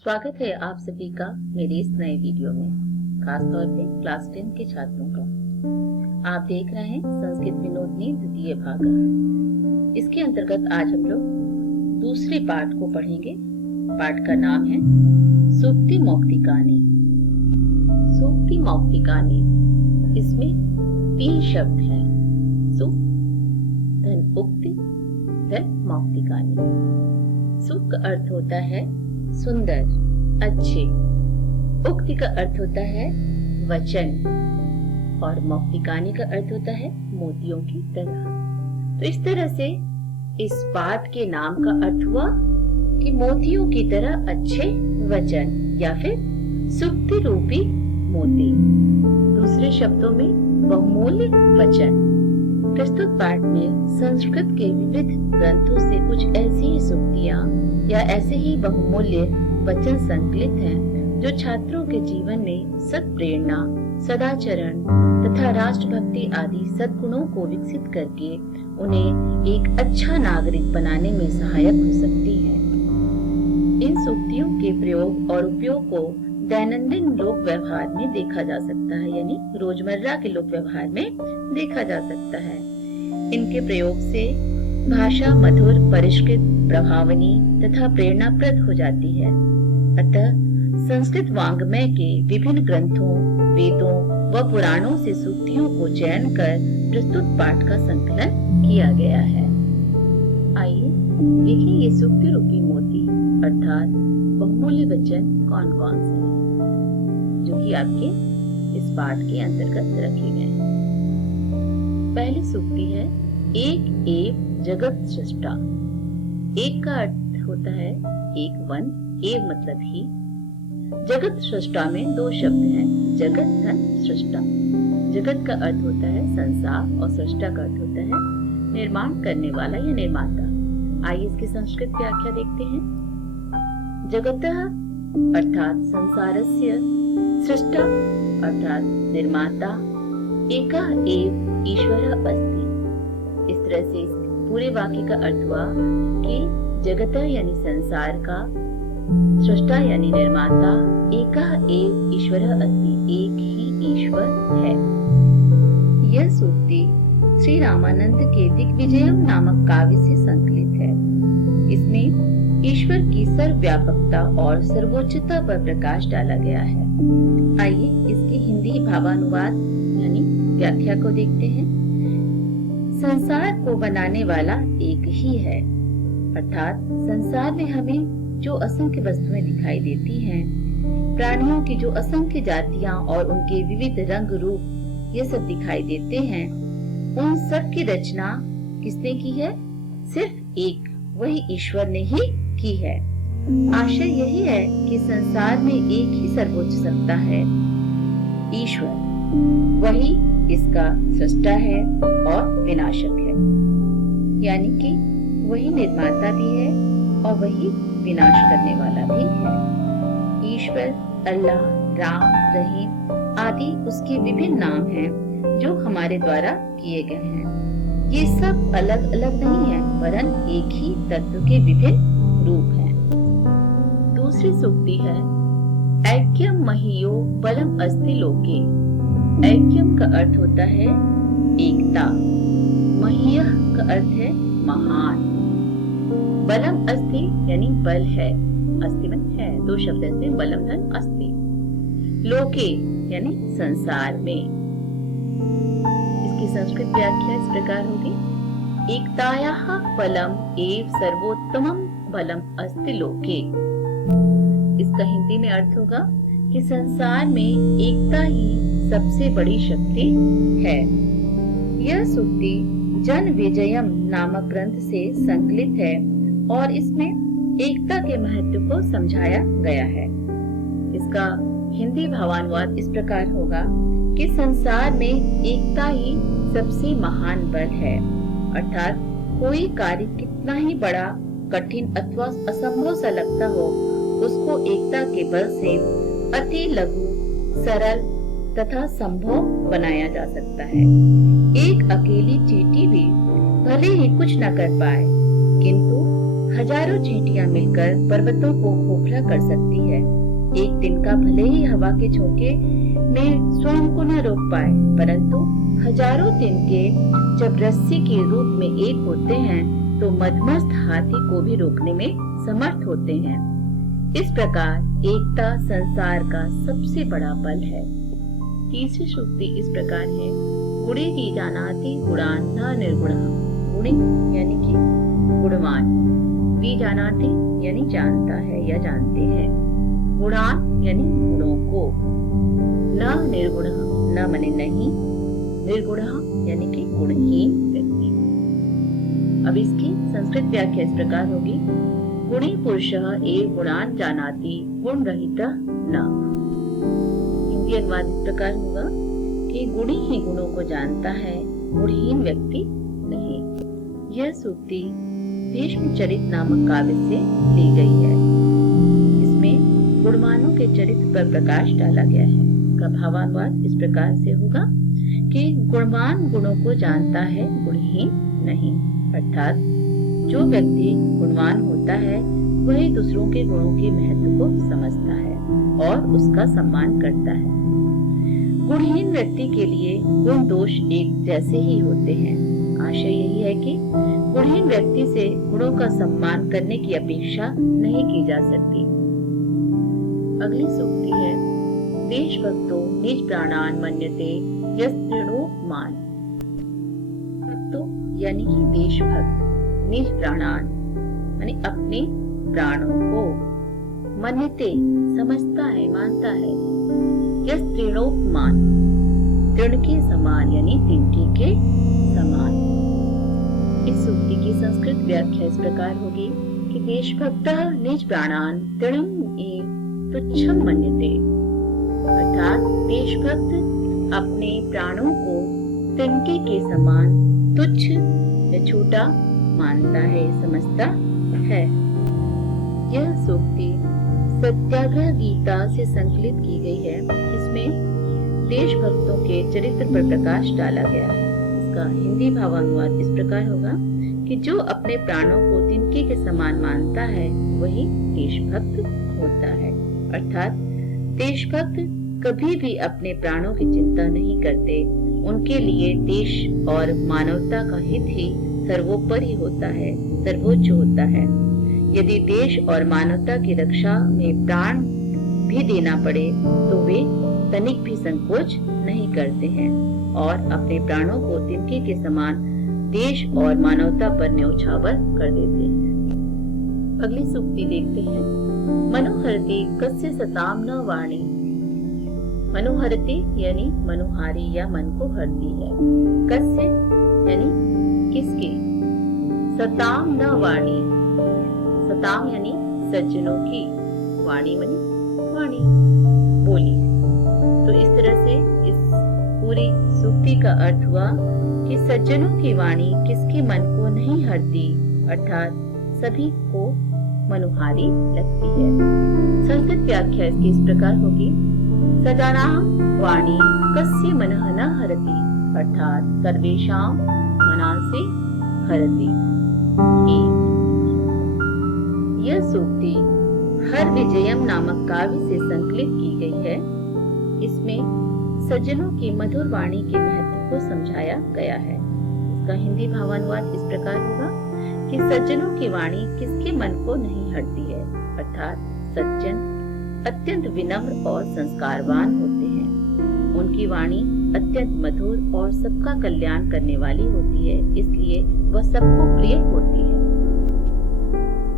स्वागत है आप सभी का मेरे इस नए वीडियो में, खासतौर पे क्लास 10 के छात्रों का। आप देख रहे हैं संस्कृत विनोदनी द्वितीय भाग। इसके अंतर्गत आज हम लोग दूसरे पाठ को पढ़ेंगे। पाठ का नाम है सूक्ति मौक्तिकानि। सूक्ति मौक्तिकानि, इसमें 3 शब्द हैं, सुक, धन उक्ति, धन मौक्तिकानि। सुक का अर्थ होता है सुंदर, अच्छे। उक्ति का अर्थ होता है वचन और मौक्तिकानि का अर्थ होता है मोतियों की तरह। तो इस तरह से इस पाठ के नाम का अर्थ हुआ कि मोतियों की तरह अच्छे वचन या फिर सूक्ति रूपी मोती। दूसरे शब्दों में बहुमूल्य वचन। प्रस्तुत पाठ में संस्कृत के विविध ग्रंथों से कुछ ऐसी ही सूक्तियां या ऐसे ही बहुमूल्य वचन संकलित हैं जो छात्रों के जीवन में सत्प्रेरणा, सदाचरण तथा राष्ट्रभक्ति आदि सद्गुणों को विकसित करके उन्हें एक अच्छा नागरिक बनाने में सहायक हो सकती हैं। इन सूक्तियों के प्रयोग और उपयोग को दैनंदिन लोक व्यवहार में देखा जा सकता है, यानी रोजमर्रा के लोक व्यवहार में देखा जा सकता है। इनके प्रयोग से भाषा मधुर, परिष्कृत, प्रभावनी तथा प्रेरणाप्रद हो जाती है। अतः संस्कृत वाङ्मय के विभिन्न ग्रंथों, वेदों व पुराणों से सूक्तियों को चयन कर प्रस्तुत पाठ का संकलन किया गया है। आइए देखें ये सूक्ति रूपी मोती अर्थात बहुमूल्य वचन कौन कौन से हैं जो कि आपके इस पाठ के अंतर्गत रखे गए हैं। पहली सूक्ति है एक एव जगत सृष्टा। एक का अर्थ होता है एक, वन, एव मतलब ही। जगत सृष्टा में 2 शब्द हैं, जगत धन सृष्टा। जगत का अर्थ होता है संसार और सृष्टा का अर्थ होता है निर्माण करने वाला या निर्माता। आइए इसकी संस्कृत व्याख्या देखते हैं। जगतः अर्थात संसारस्य, सृष्टा अर्थात निर्माता, एकः एव ईश्वरः अस्ति। इस तरह से इस पूरे वाक्य का अर्थ हुआ कि जगत यानी संसार का, सृष्टा यानी निर्माता, एकः एव ईश्वरः अस्ति, एक ही ईश्वर है। यह सूक्ति श्री रामानंद के दिग्विजयम नामक काव्य से संकलित है। इसमें ईश्वर की सर्वव्यापकता और सर्वोच्चता पर प्रकाश डाला गया है। आइए इसके हिंदी भावानुवाद यानी व्याख्या को देखते हैं। संसार को बनाने वाला एक ही है, अर्थात संसार में हमें जो असंख्य वस्तुएं दिखाई देती हैं, प्राणियों की जो असंख्य जातियां और उनके विविध रंग रूप ये सब दिखाई देते हैं, उन सब की रचना किसने की है? सिर्फ एक, वही ईश्वर ने ही की है। आशय यही है कि संसार में एक ही सर्वोच्च सत्ता है, ईश्वर। वही इसका सृष्टा है और विनाशक है, यानी कि वही निर्माता भी है और वही विनाश करने वाला भी है। ईश्वर, अल्लाह, राम, रहीम आदि उसके विभिन्न नाम हैं जो हमारे द्वारा किए गए हैं। ये सब अलग अलग नहीं है, वरन एक ही तत्व के विभिन्न रूप हैं। दूसरी सूक्ति है ऐक्यम महीयो बलम अस्ति लोके। ऐक्यम का अर्थ होता है एकता, मह्यः का अर्थ है महान, बलम अस्ति यानी बल है, अस्ति में है, 2 शब्द से बलम धन अस्ति। लोके यानी संसार में। इसकी संस्कृत व्याख्या इस प्रकार होगी एकतायाः बलम एव सर्वोत्तमं बलम अस्ति लोके। इसका हिंदी में अर्थ होगा कि संसार में एकता ही सबसे बड़ी शक्ति है। यह सूक्ति जन विजयम नामक ग्रंथ से संकलित है और इसमें एकता के महत्व को समझाया गया है। इसका हिंदी भावानुवाद इस प्रकार होगा कि संसार में एकता ही सबसे महान बल है, अर्थात कोई कार्य कितना ही बड़ा, कठिन अथवा असंभव सा लगता हो, उसको एकता के बल से अति लघु, सरल तथा संभव बनाया जा सकता है। एक अकेली चींटी भी भले ही कुछ न कर पाए, किंतु हजारों चींटियां मिलकर पर्वतों को खोखला कर सकती है। एक दिन का भले ही हवा के झोंके में स्वयं को न रोक पाए, परंतु हजारों तिनके जब रस्सी के रूप में एक होते हैं तो मदमस्त हाथी को भी रोकने में समर्थ होते हैं। इस प्रकार एकता संसार का सबसे बड़ा बल है। तीसरी सूक्ति इस प्रकार है, गुणे की जानाति गुणान न निर्गुणः। गुणी यानी कि गुणवान, वी जानाति यानी जानता है या जानते हैं, गुणान यानी गुणों को, न निर्गुणः न मने नहीं, निर्गुणः यानी कि गुणहीन व्यक्ति। अब इसकी संस्कृत व्याख्या इस प्रकार होगी, गुणी पुरुषः एव गुणान जानाति गुण रहितः न। हिंदी अनुवाद इस प्रकार होगा कि गुणी ही गुणों को जानता है, गुणहीन व्यक्ति नहीं। यह सूक्ति भीष्मचरित नामक काव्य से ली गई है। इसमें गुणवानों के चरित्र पर प्रकाश डाला गया है। इसका भावानुवाद इस प्रकार से होगा कि गुणवान गुणों को जानता है, गुणहीन नहीं। अर्थात जो व्यक्ति गुणवान होता है वही दूसरों के गुणों के महत्व को समझता है और उसका सम्मान करता है। गुणहीन व्यक्ति के लिए गुण दोष एक जैसे ही होते हैं। आशय यही है कि गुणहीन व्यक्ति से गुणों का सम्मान करने की अपेक्षा नहीं की जा सकती। अगली सूक्ति है, देशभक्तो निज प्राणान मन्यते यस्त्रिणोपमान। भक्तो यानी कि देशभक्त, निज प्राणान यानी अपने प्राणों को, मन्यते समझता है, मानता है, यस्त्रिणोपमान तृण के समान यानी तिनके के समान। इस सूक्ति की संस्कृत व्याख्या इस प्रकार होगी कि देशभक्तः निज प्राणान तृणम् एव तुच्छं मन्यते। अर्थात देशभक्त अपने प्राणों को तिनके के समान तुच्छ या छोटा मानता है, समझता है। यह सूक्ति सत्याग्रह गीता से संकलित की गई है। इसमें देशभक्तों के चरित्र पर प्रकाश डाला गया है। इसका हिंदी भावानुवाद इस प्रकार होगा कि जो अपने प्राणों को तिनके के समान मानता है वही देशभक्त होता है। अर्थात देशभक्त कभी भी अपने प्राणों की चिंता नहीं करते। उनके लिए देश और मानवता का हित ही सर्वोपरि होता है, सर्वोच्च होता है। यदि देश और मानवता की रक्षा में प्राण भी देना पड़े तो वे तनिक भी संकोच नहीं करते हैं और अपने प्राणों को तिनके के समान देश और मानवता पर न्यौछावर कर देते हैं। अगली सूक्ति देखते हैं, मनोहरति कस्य सताम न वाणी। मनोहरति यानी मनोहारी या मन को हरती है, कस्य यानी किसके, सताम न वाणी, सताम यानी सज्जनों की, वाणी मानी वाणी, बोली। तो इस तरह से इस पूरी सूक्ति का अर्थ हुआ कि सज्जनों की वाणी किसके मन को नहीं हरती, अर्थात सभी को मनोहारी लगती है। संस्कृत व्याख्या इसकी इस प्रकार होगी, सजानां वाणी कस्य मनः न हरति, अर्थात सर्वेषां मनांसि हरति। यह सूक्ति हर विजयम नामक काव्य से संकलित की गई है। इसमें सज्जनों की मधुर वाणी के महत्व को समझाया गया है। इसका हिंदी भावानुवाद इस प्रकार होगा कि सज्जनों की वाणी किसके मन को नहीं हरती है, अर्थात सज्जन अत्यंत विनम्र और संस्कारवान होते हैं। उनकी वाणी अत्यंत मधुर और सबका कल्याण करने वाली होती है, इसलिए वह सबको प्रिय होती है।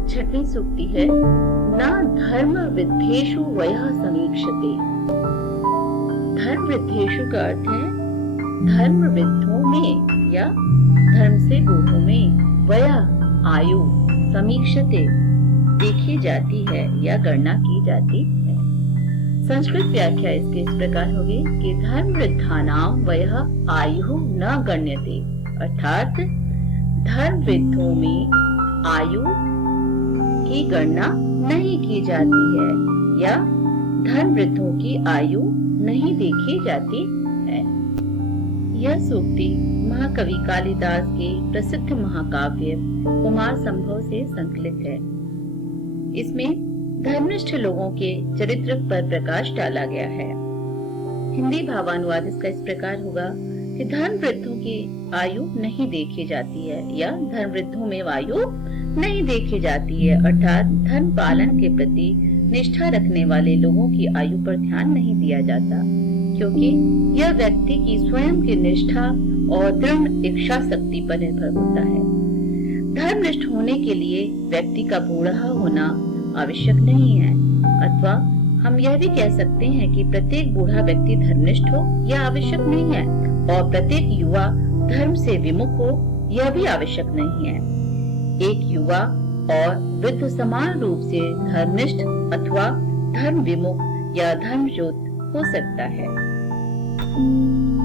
छठवीं सूक्ति है, न धर्म वृद्धेषु वयः समीक्षते। धर्म वृद्धेषु का अर्थ है धर्म वृद्धों में या धर्म से बूढ़ों में, वयः आयु, समीक्षते देखी जाती है या गणना की जाती है। संस्कृत व्याख्या इसके इस प्रकार होगी कि धर्म वृद्धानां वयः आयु न गण्यते, अर्थात धर्म वृद्धों में आयु की गणना नहीं की जाती है या धर्म वृद्धों की आयु नहीं देखी जाती है। यह सूक्ति महाकवि कालिदास के प्रसिद्ध महाकाव्य कुमार संभव से संकलित है। इसमें धर्मनिष्ठ लोगों के चरित्र पर प्रकाश डाला गया है। हिंदी भावानुवाद इसका इस प्रकार होगा कि धर्म वृद्धों की आयु नहीं देखी जाती है या धर्म वृद्धों में आयु नहीं देखी जाती है, अर्थात धर्म पालन के प्रति निष्ठा रखने वाले लोगों की आयु पर ध्यान नहीं दिया जाता, क्योंकि यह व्यक्ति की स्वयं की निष्ठा और दृढ़ इच्छा शक्ति पर निर्भर होता है। धर्मनिष्ठ होने के लिए व्यक्ति का बूढ़ा होना आवश्यक नहीं है, अथवा हम यह भी कह सकते हैं कि प्रत्येक बूढ़ा व्यक्ति धर्मनिष्ठ हो यह आवश्यक नहीं है, और प्रत्येक युवा धर्म से विमुख हो यह भी आवश्यक नहीं है। एक युवा और वृद्ध समान रूप से धर्मनिष्ठ अथवा धर्म विमुख या धर्मज्योत हो सकता है।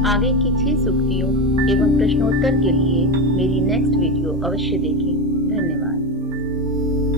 आगे की 6 सूक्तियों एवं प्रश्नोत्तर के लिए मेरी नेक्स्ट वीडियो अवश्य देखें।